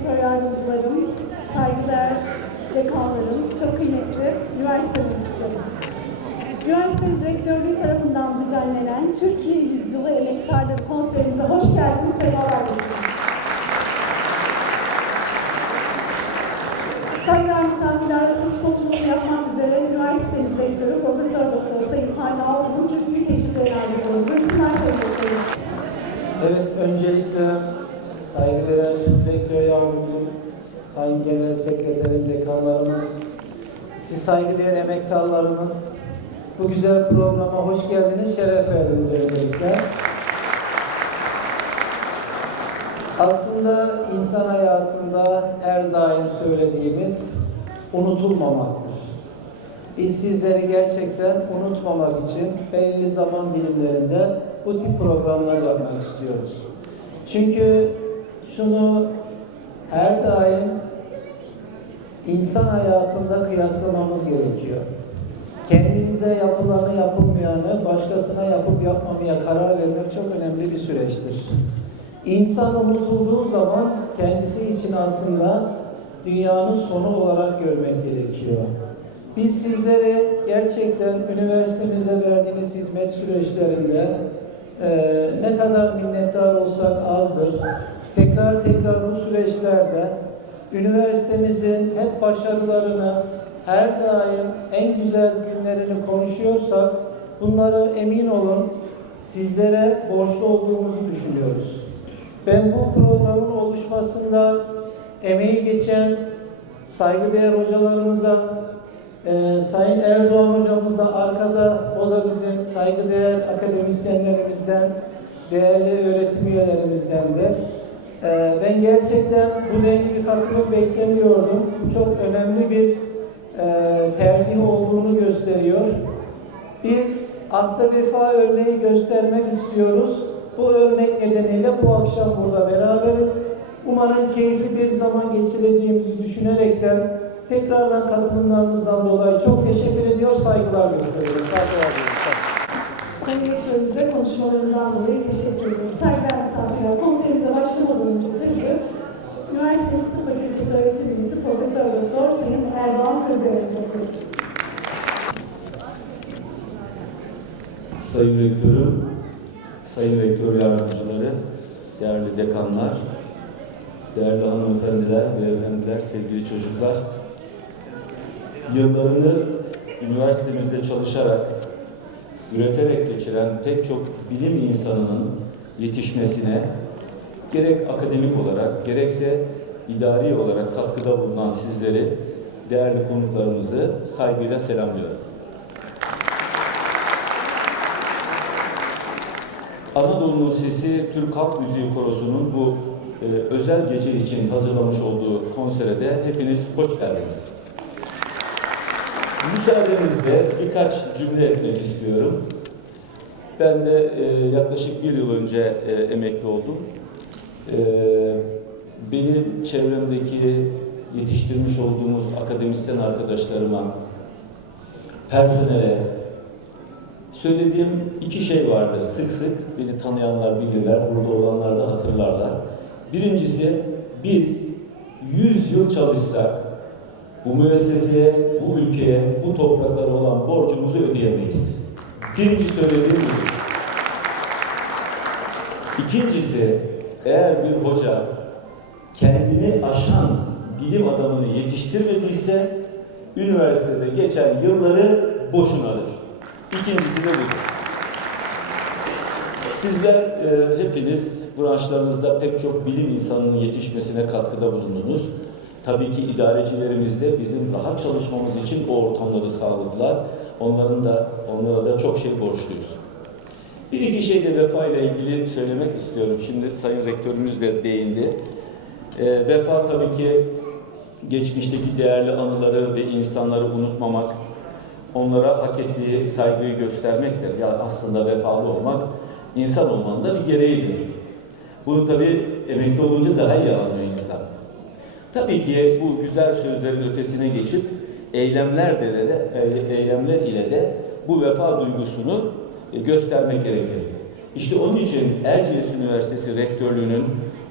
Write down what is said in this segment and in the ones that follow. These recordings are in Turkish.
rektör yardımcılarım, saygıdeğer dekanlarım, çok kıymetli üniversite mensuplarımız. Üniversitemiz rektörlüğü tarafından düzenlenen Türkiye Yüzyılı Emektarları konserimize hoş geldiniz, sefalar getirdiniz. Saygıdeğer misafirler, açılış konuşması yapmak üzere üniversitemiz rektörü Profesör Doktor Sayın Hayri Altun'un kürsüyü teşriflerini arz ediyorum. Buyursunlar Sayın Rektörüm. Evet, öncelikle saygıdeğer rektör yardımcım, sayın genel sekreterim, dekanlarımız, siz saygıdeğer emektarlarımız, bu güzel programa hoş geldiniz, şeref verdiniz öncelikle. Aslında insan hayatında her daim söylediğimiz unutulmamaktır. Biz sizleri gerçekten unutmamak için belli zaman dilimlerinde bu tip programlar yapmak istiyoruz. Çünkü şunu her daim insan hayatında kıyaslamamız gerekiyor. Kendinize yapılanı yapılmayanı başkasına yapıp yapmamaya karar vermek çok önemli bir süreçtir. İnsan unutulduğu zaman kendisi için aslında dünyanın sonu olarak görmek gerekiyor. Biz sizlere gerçekten üniversitemize verdiğiniz hizmet süreçlerinde eee, ne kadar minnettar olsak azdır. Tekrar tekrar bu süreçlerde üniversitemizin hep başarılarını, her daim en güzel günlerini konuşuyorsak bunları emin olun sizlere borçlu olduğumuzu düşünüyoruz. Ben bu programın oluşmasında emeği geçen saygıdeğer hocalarımıza, e, Sayın Erdoğan hocamız da arkada, o da bizim saygıdeğer akademisyenlerimizden, değerli öğretim üyelerimizden de. E, ben gerçekten bu denli bir katılım beklemiyordum. Bu çok önemli bir e, tercih olduğunu gösteriyor. Biz akta vefa örneği göstermek istiyoruz. Bu örnek nedeniyle bu akşam burada beraberiz. Umarım keyifli bir zaman geçireceğimizi düşünerekten tekrardan katılımlarınızdan dolayı çok teşekkür ediyor, saygılar gösteriyorum. Saygılar diliyorum. Sayın Rektörümüze konuşmalarından dolayı teşekkür ederim. Saygıdeğer misafirler, konserimize başlamadan önce sözü Üniversitemiz Tıp Fakültesi öğretim üyesi Profesör Doktor Sayın Erdoğan Sözer'e bırakıyoruz. Sayın Rektörüm, Sayın Rektör Yardımcıları, değerli dekanlar, değerli hanımefendiler, beyefendiler, sevgili çocuklar, yıllarını üniversitemizde çalışarak, üreterek geçiren pek çok bilim insanının yetişmesine gerek akademik olarak gerekse idari olarak katkıda bulunan sizleri, değerli konuklarımızı saygıyla selamlıyorum. Anadolu'nun Sesi Türk Halk Müziği Korosu'nun bu e, özel gece için hazırlamış olduğu konsere de hepiniz hoş geldiniz. Müsaadenizle birkaç cümle etmek istiyorum. Ben de e, yaklaşık bir yıl önce e, emekli oldum. E, benim çevremdeki yetiştirmiş olduğumuz akademisyen arkadaşlarıma, personele, Söylediğim iki şey vardır sık sık. Beni tanıyanlar bilirler, burada olanlar da hatırlarlar. Birincisi biz 100 yıl çalışsak bu müesseseye, bu ülkeye, bu topraklara olan borcumuzu ödeyemeyiz. Birinci söylediğim bu. İkincisi, eğer bir hoca kendini aşan bilim adamını yetiştirmediyse üniversitede geçen yılları boşunadır. İkincisi de budur. Sizler e, hepiniz branşlarınızda pek çok bilim insanının yetişmesine katkıda bulundunuz. Tabii ki idarecilerimiz de bizim rahat çalışmamız için o ortamları sağladılar. Onların da onlara da çok şey borçluyuz. Bir iki şey de vefa ile ilgili söylemek istiyorum. Şimdi Sayın Rektörümüz de değindi. E, vefa tabii ki geçmişteki değerli anıları ve insanları unutmamak, onlara hak ettiği saygıyı göstermektir. Ya aslında vefalı olmak insan olmanın da bir gereğidir. Bunu tabii emekli olunca daha iyi anlıyor insan. Tabii ki bu güzel sözlerin ötesine geçip eylemler de, de eylemler ile de bu vefa duygusunu e, göstermek gerekir. İşte onun için Erciyes Üniversitesi Rektörlüğü'nün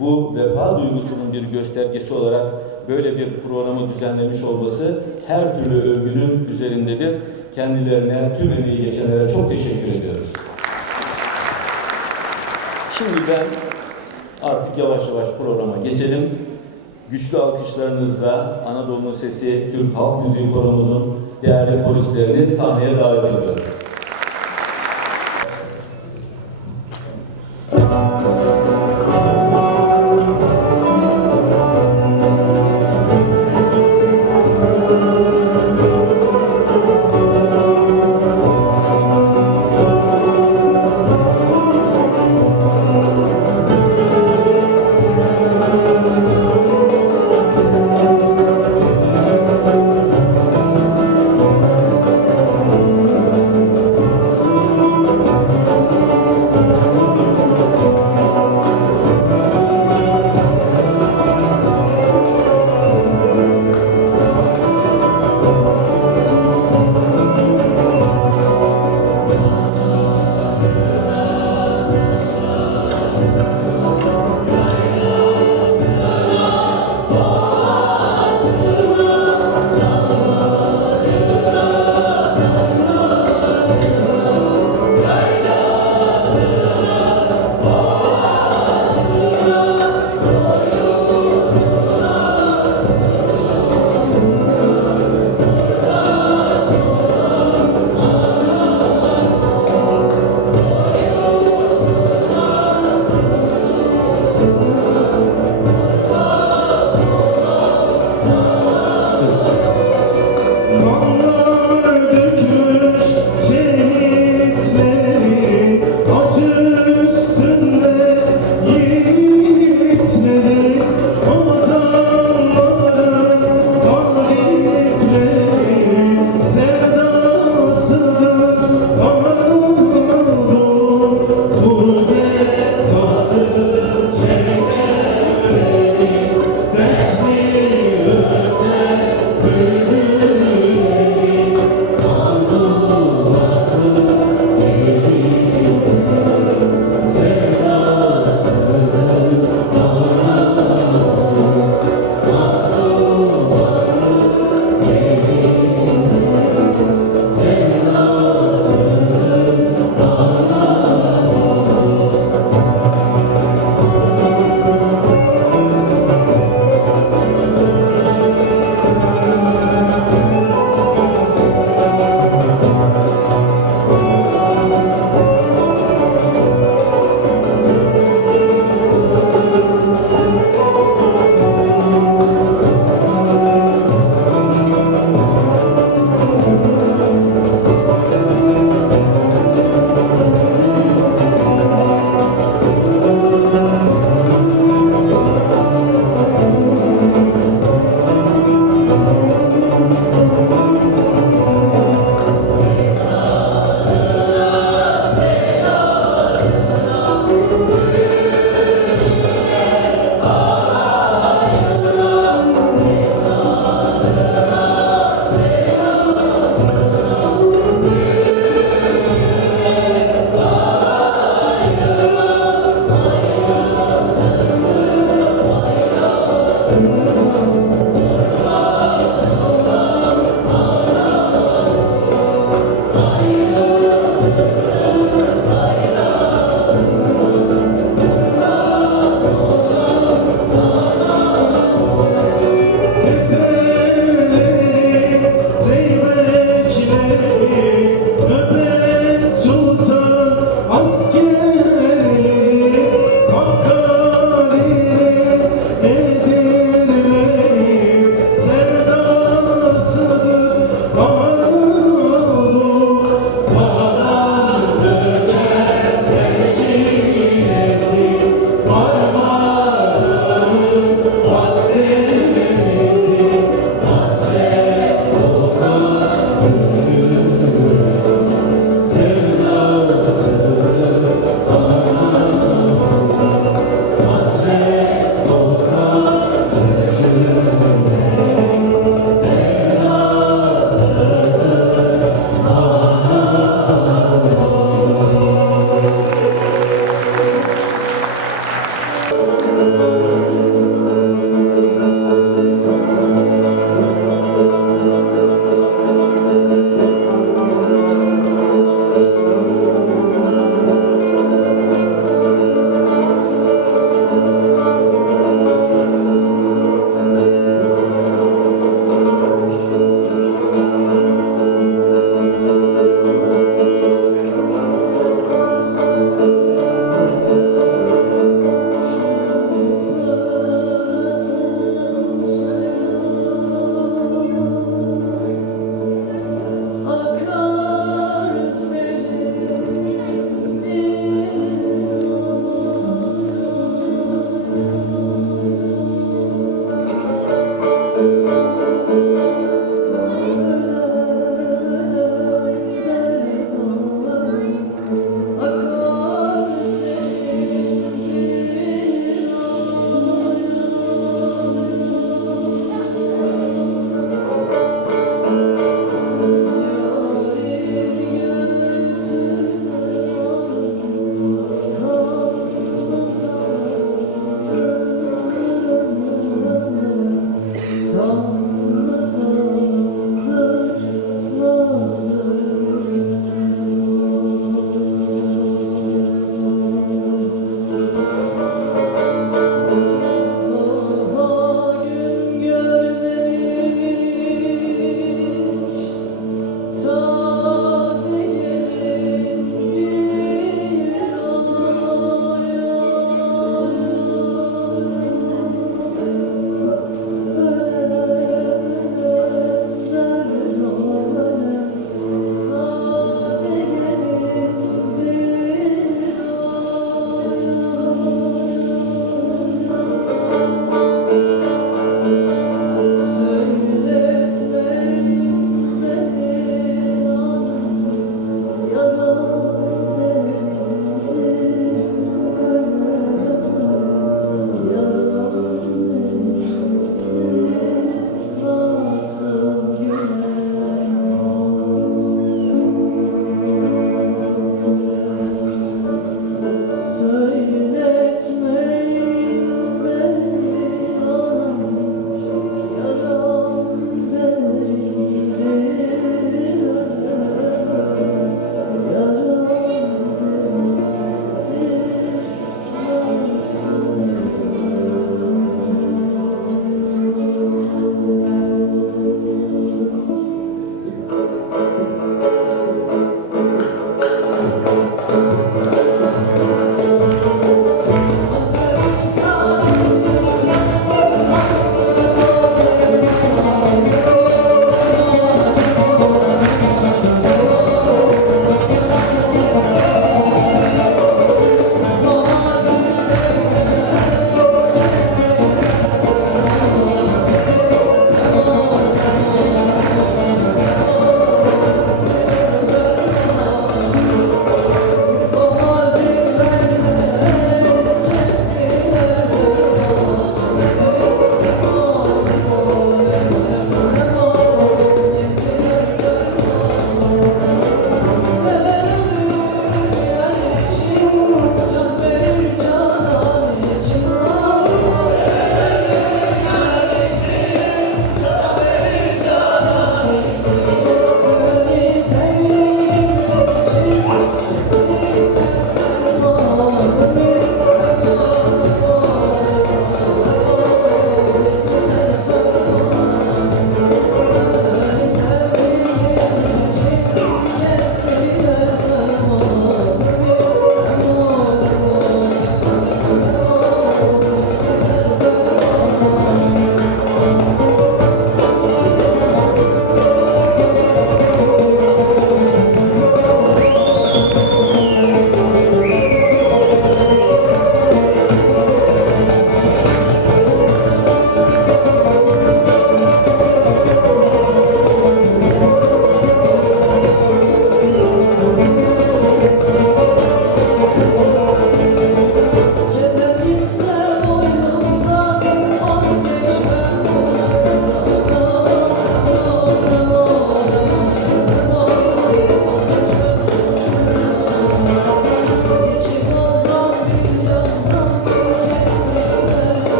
bu vefa duygusunun bir göstergesi olarak böyle bir programı düzenlemiş olması her türlü övgünün üzerindedir. Kendilerine, tüm emeği geçenlere çok teşekkür ediyoruz. Şimdi ben artık yavaş yavaş programa geçelim. Güçlü alkışlarınızla Anadolu'nun Sesi Türk Halk Müziği Koromuzun değerli polislerini sahneye davet ediyorum.